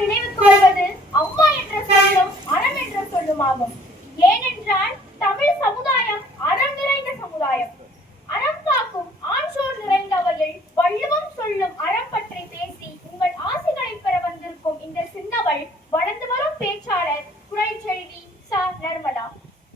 நினைவுக்கு வருவது அம்மா என்ற சொல்லும் அறம் என்ற சொல்லுமாகும். ஏனென்றால் தமிழ் சமுதாயம் அறம் நிறைந்த சமுதாயம். அறம் காக்கும் ஆன்றோர் நிறைந்தவையில் வள்ளுவம் சொல்லும் அறம் பற்றி பேசி உங்கள் ஆசைகளை பெற வந்திருக்கும் இந்த சின்னவள் வளர்ந்து வரும் பேச்சாளர் குறைச்செல்வி ச. நர்மதா.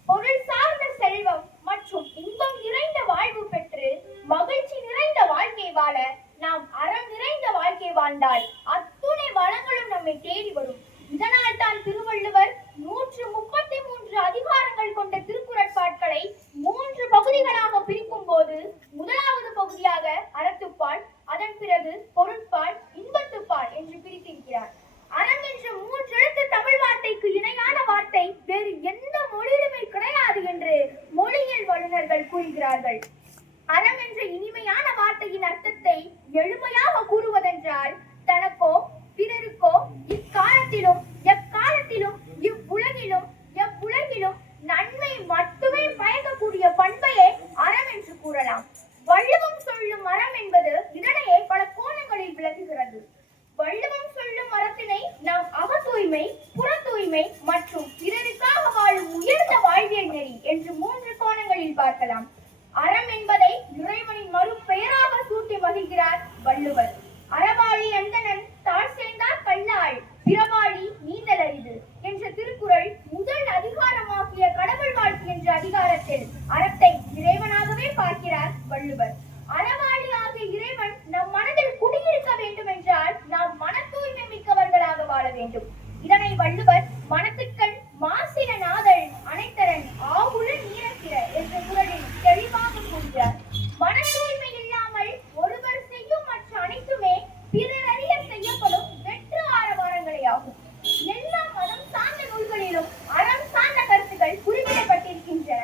பொருள் சார்ந்த செல்வம் மற்றும் இன்பம் நிறைந்த வாழ்வு பெற்று மகிழ்ச்சி நிறைந்த வாழ்க்கை வாழ நாம் அறம் நிறைந்த வாழ்க்கை வாழ்ந்தால் அத்துணை வளங்களும் நம்மை தேடி வரும். இதனால் தான் திருவள்ளுவர் 133 அதிகாரங்கள் கொண்ட திருக்குறட்பாட்களை 3 பகுதிகளாக பிரிக்கும் போது முதலாவது பகுதியாக அறத்துப்பால், அதன் பிறகு பொருட்பால், இன்பத்துப்பால் என்று பிரித்திருக்கிறார். அறம் என்ற 3 எழுத்து தமிழ் வார்த்தைக்கு இணையான வார்த்தை வேறு எந்த மொழியிலுமே கிடையாது என்று மொழியியல் வல்லுநர்கள் கூறுகிறார்கள். அறம் என்ற இனிமையான வார்த்தையின் அர்த்தத்தை எளிமையாக கூறுவதென்றால் தனக்கோ பிறருக்கோ இக்காலத்திலும் எக்காலத்திலும் எவ்வுலகிலும் நன்மை மட்டுமே பயக்கக்கூடிய பண்பையே அறம் என்று கூறலாம். வள்ளுவம் சொல்லும் அறம் என்பது இதனையே பல கோணங்களில் விளக்குகிறது. வள்ளுவம் சொல்லும் அறத்தினை நாம் அக தூய்மை, புற தூய்மை மற்றும் பிறருக்காக வாழும் உயர்ந்த வாழ்வியல் நெறி என்று 3 கோணங்களில் பார்க்கலாம். அறம் என்பதை இறைவனின் மறு பெயராக சூட்டி மகிழ்கிறார் வள்ளுவர். அறவாழி அந்தணன் தாழ் சேர்ந்தார் கல்லாள், பிறவாழி நீந்தல் அரிது என்ற திருக்குறள் முதல் அதிகாரமாகிய கடவுள் வாழ்க்கை என்ற அதிகாரத்தில் அறத்தை இறைவனாகவே பார்க்கிறார் வள்ளுவர். அறவாழி ஆகிய இறைவன் நம் மனதில் குடியிருக்க வேண்டும் என்றால் நாம் மன தூய்மை மிக்கவர்களாக வாழ வேண்டும். இதனை வள்ளுவர் மனத்துக்கள் மாசின நாதல் அனைத்தரன் ஆவுல நீரக்கிற என்ற குறளில் தெளிவாக கூறுகிறார். மன தூய்மை இல்லாமல் ஒருவர் செய்யும் மற்ற அனைத்துமே பிறர் அறிய செய்யப்படும் வெற்று ஆரவாரங்களே ஆகும். எல்லா மதம் சார்ந்த நூல்களிலும் அறம் சார்ந்த கருத்துக்கள் குறிப்பிடப்பட்டிருக்கின்றன.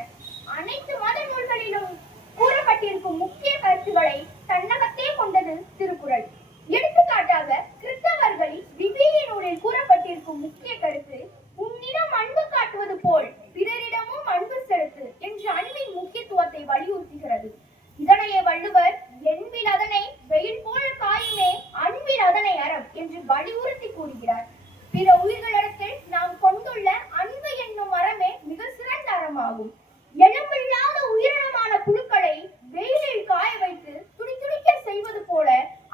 அனைத்து மத நூல்களிலும் கூறப்பட்டிருக்கும் முக்கிய கருத்துக்களை தன்னகத்தே கொண்டது திருக்குறள். எடுத்துக்காட்டாக கிறிஸ்தவர்களின் விவிலிய நூலில் கூறப்பட்டிருக்கும் முக்கிய கருத்து உன்னிடம் அன்பு காட்டுவது போல் பிறரிடமும் அன்பு செலுத்து என்ற அன்பின் முக்கியத்துவத்தை வலியுறுத்துகிறது. இதனையே வள்ளுவர் என்பில் அதனை வெயில் போல காயுமே அன்பில் அதனை அறம் என்று வலியுறுத்தி கூறுகிறார். பிற உயிர்களிடத்தில் நாம் கொண்டுள்ள அன்பு என்னும் அறமே மிக சிறந்த அறமாகும். எலும்பில்லாத உயிரினமான புழுக்களை வெயிலில் காய வைத்து துடிதுடிக்க செய்வது போல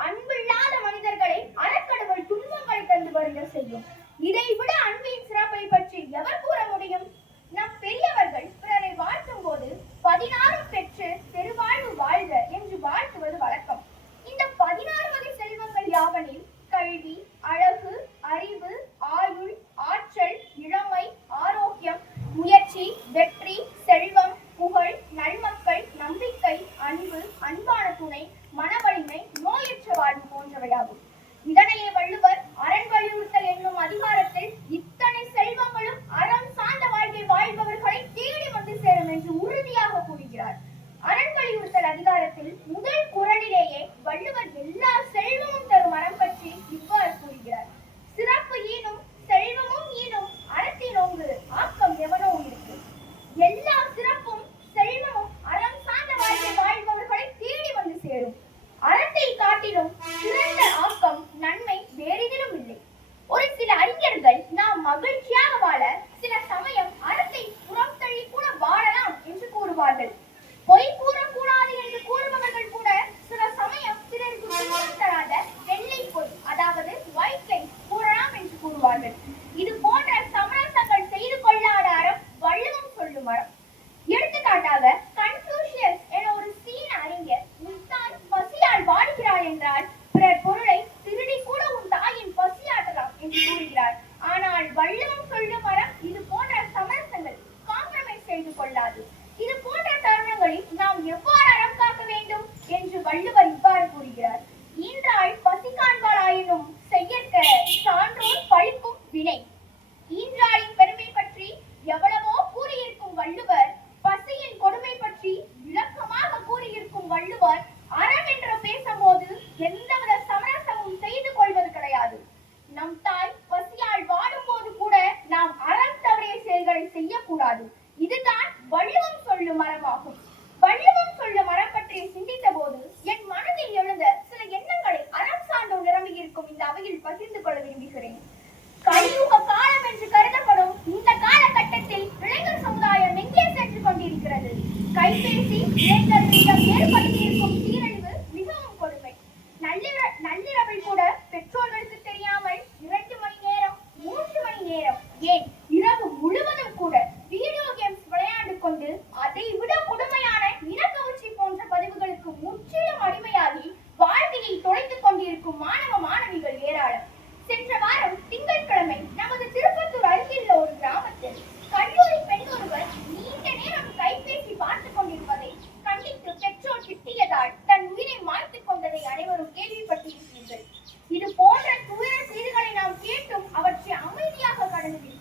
அன்பில்லாத மனிதர்களை அறக்கடவுள் துன்பங்களை தந்து வருந்த செய்யும். இதைவிட அன்பின் சிறப்பை பற்றி எவர் கூற முடியும்? நம் பெரியவர்கள் பிறரை வாழ்த்தும் போது 16 பெற்று பெருவாழ்வு வாழ்க என்று வாழ்த்துவது வழக்கம். இந்த 16 வகை செல்வங்கள் யாவனில் கல்வி, அழகு, அறிவு, ஆயுள், ஆற்றல், இளமை, ஆரோக்கியம், முயற்சி, வெற்றி, செல்வம், புகழ், நல்மக்கள், நம்பிக்கை, அன்பு, அன்பான துணை, மனவலிமை, நோயற்ற வாழ்வு போன்றவையாகும். இதனையே வள்ளுவர் அரண் வலியுறுத்தல் என்னும் அதிகாரத்தில் இத்தனை செல்வங்களும் அறம் சார்ந்த வாழ்க்கை வாழ்பவர்களை தேடி வந்து சேரும் என்று உறுதியாக கூறுகிறார். அரண் வலியுறுத்தல் அதிகாரத்தில் முதல் குறளிலேயே வள்ளுவர் எல்லா செல்வமும் தரும் அறம் பற்றி இவ்வாறு கூறுகிறார். சிறப்பு ஈனும் செல்வமும் ஈனும் அறத்தினோங்கு ஆக்கம் எவனோ இருக்கு. எல்லா சிறப்பும் செல்வமும் அறம் சார்ந்த வாழ்க்கை வாழ்பவர்களை தேடி வந்து சேரும். அறத்தை காட்டிலும் சிறந்த ஆக்கம் நன்மை வேறிதிலும் இல்லை. ஒரு சில அறிஞர்கள் நாம் மகிழ்ச்சியாக வாழ சில சமயம் அறத்தை புறம் தள்ளி கூட வாழலாம் என்று கூறுவார்கள். பொய் கூறக்கூடாது என்று கூறுபவர்கள் கூட சில சமயம் பிறருக்கு துன்பம் தராத வெள்ளை பொய், அதாவது ஒயிட் லைஸ் கூறலாம் என்று கூறுவார்கள். இது போன்ற சமரசங்கள் செய்து கொள்ளாத அறம் வள்ளுவம் சொல்லும் அறம். எடுத்துக்காட்டாக கன்ஃபூஷியஸ் என ஒரு சீன அறிஞர் உன் தாய் பசியால் வாடுகிறாள் என்றால் பிறர் பொருளை திருடி கூட உன் தாயின் பசியாற்றலாம் என்று கூறுகிறார். ஆனால் வள்ளுவம் சொல்லும் அறம் இது போன்ற சமரசங்கள் காம்ப்ரமைஸ் செய்து கொள்ளாது. இது போன்ற தருணங்களில் நாம் எவ்வாறு அறம் காக்க வேண்டும் என்று வள்ளுவர் இவ்வாறு கூறுகிறார். ஈன்றாள் பசி காண்பாளாயினும் செய்யற்க சான்றோர் பழிக்கும் வினை. ஈன்றாளின் பெருமை பற்றி எவ்வளவோ கூறியிருக்கும் வள்ளுவர், பசியின் கொடுமை பற்றி விளக்கமாக கூறியிருக்கும் வள்ளுவர் அறம் என்று பேசும்போது எந்தவித சமரசமும் செய்து கொள்வது கிடையாது. நம் தாய் பசியால் வாடும் போது கூட நாம் அறம் தவறிய செயல்களை செய்யக்கூடாது. இதுதான் வள்ளுவம் சொல்லும் அறமாகும். வள்ளுவம் சொல்லும் அறம் பற்றி சிந்தித்த போது என் மனதில் எழுந்த சில எண்ணங்களை அறம் சார்ந்தோர் நிரம்பி இருக்கும் இந்த அவையில் பகிர்ந்து கொள்ள விரும்புகிறேன். வழங்குகிறேன்.